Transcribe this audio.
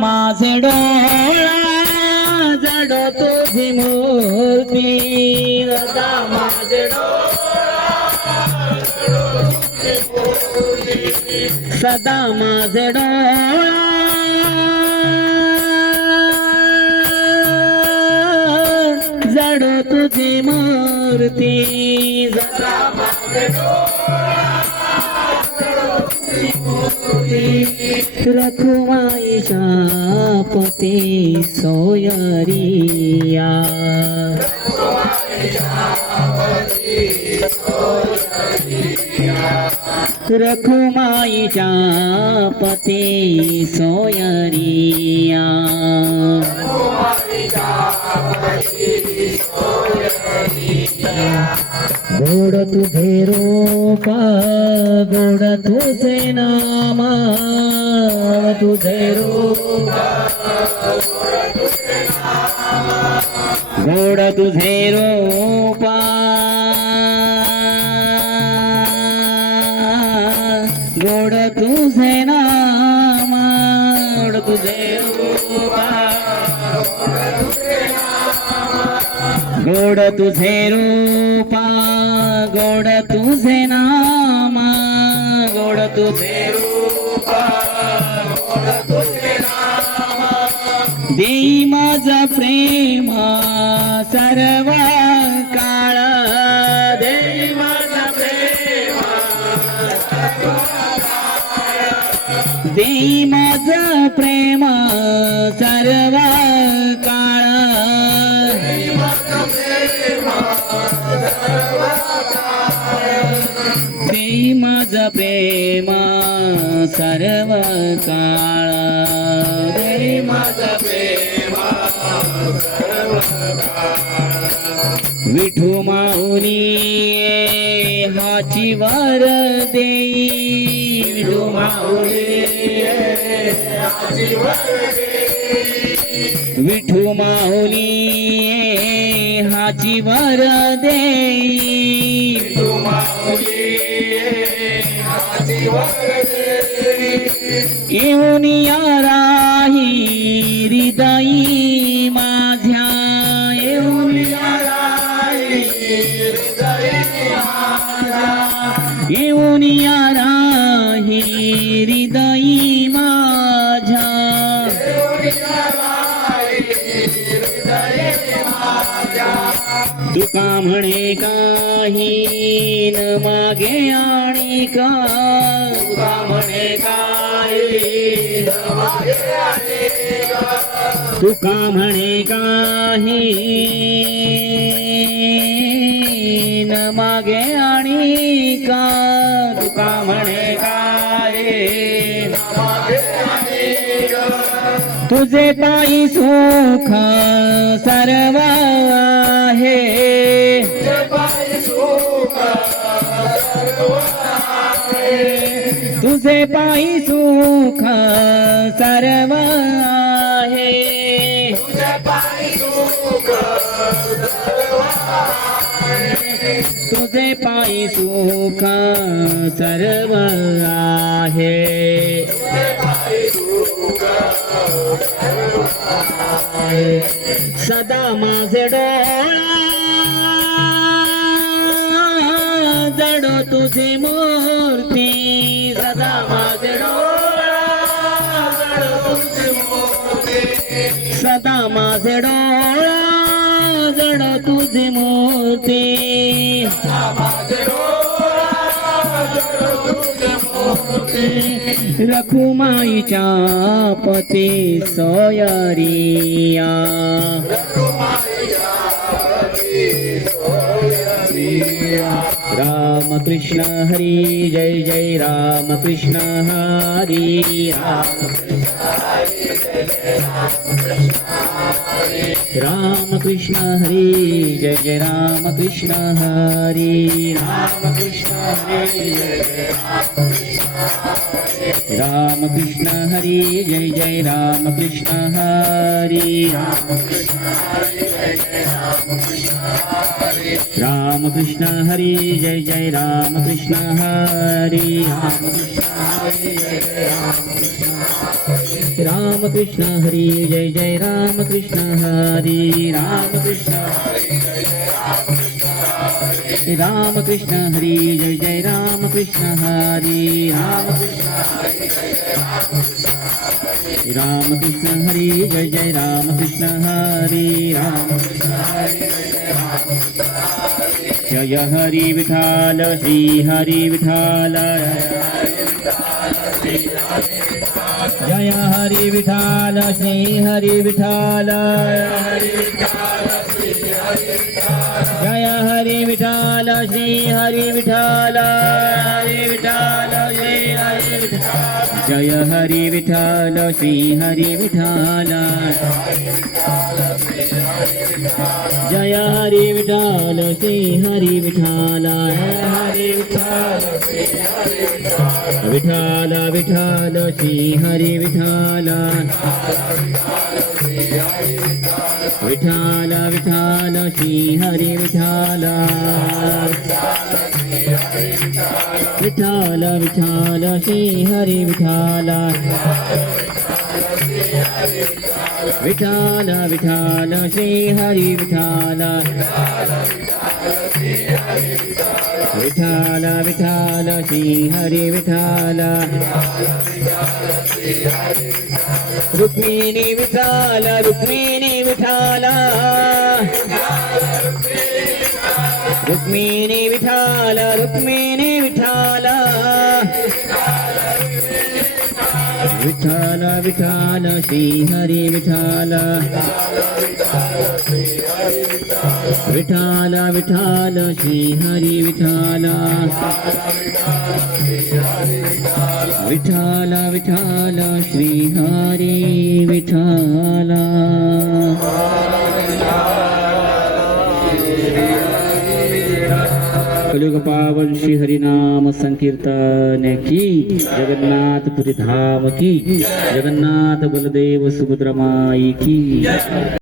माझे डोळा जडो तुझी मूर्ती सदा माझे सदा माझे डोळा जडो तुझी मूर्ती सदा माझे रखुमाईच्या पती सोयरिया रखुमाईच्या पती सोयरिया गोड तुझे रूप गोड तुझे नाम तुझे रूप गोड तुझे रूप गोड तुझे नाम गोड तुझे रूप गोड तुझे रूप गोड तुझे नाम गोड तुझे रूप गोड तुझे नाम देई माझा प्रेम सर्व काळ देई माझा प्रेम देई माझा प्रेम सर्व काळ देई माझा प्रेम सर्व काळ देई माझा प्रेम सर्व काळ विठू माऊली हाची वर देई विठू माऊली हाची वर देई विठू माऊली हाची वर देई विठू माऊली हाची वर देई येऊन राही हृदयी माझ्या येऊन राही हृदयी माझ्या येऊन राही हृदयी माझ्या तुका म्हणे काही न मागे आणि का तुका म्हणे काही न मागे आणि का तुका म्हणे काही न मागे आणि का तुका म्हणे काही न मागे आणि का तुझे पायी सुख सर्व आहे तुझे पायी सुख सर्व आहे तुझे पायी सुख सर्व आहे सदा माझे डोळा जडो तुझी मूर्ती सदा माझे डोळा जडो तुझी मूर्ती सदा माझे डोळा जडो तुझी मूर्ती सदा माझे डोळा जडो तुझी मूर्ती रखुमाईच्या पती सोयरिया राम कृष्ण हरी जय जय राम कृष्ण हरी राम कृष्ण हरी जय जय राम कृष्ण हरी राम कृष्ण हरी राम कृष्ण हरी जय जय राम कृष्ण हरी राम कृष्ण हरी जय जय राम कृष्ण हरी राम कृष्ण हरी जय जय राम कृष्ण हरी राम कृष्ण राम कृष्ण हरी जय जय राम कृष्ण हरी राम कृष्ण हरी जय जय राम कृष्ण हरी राम जय हरी विठाल श्री हरी विठाल जय हरी विठाल श्री हरी विठाल जय हरी विठाल श्री हरी विठाल जय हरी विठाल श्री हरी विठाल जय हरी विठाल श्री हरी विठाल विठाल विठाल श्री हरी विठाल विठाल विठाल श्री हरी विठाल विठाल विठाल श्री हरी विठाल विठाल विठाल श्री हरी विठाल विठाल विठाल श्री हरी विठाल रुक्मिणी विठाल रुक्मिणी विठाल रुक्मिणी विठाल रुक्मिणी विठाल विठाल विठाल श्री हरी विठाल विठाल विठाल श्री हरी विठाल विठाल विठाल श्री हरी विठाल कलयुग पावन श्री हरिनाम संकीर्तन की जगन्नाथपुरी धाम की जगन्नाथ बलदेव सुभद्रा माई की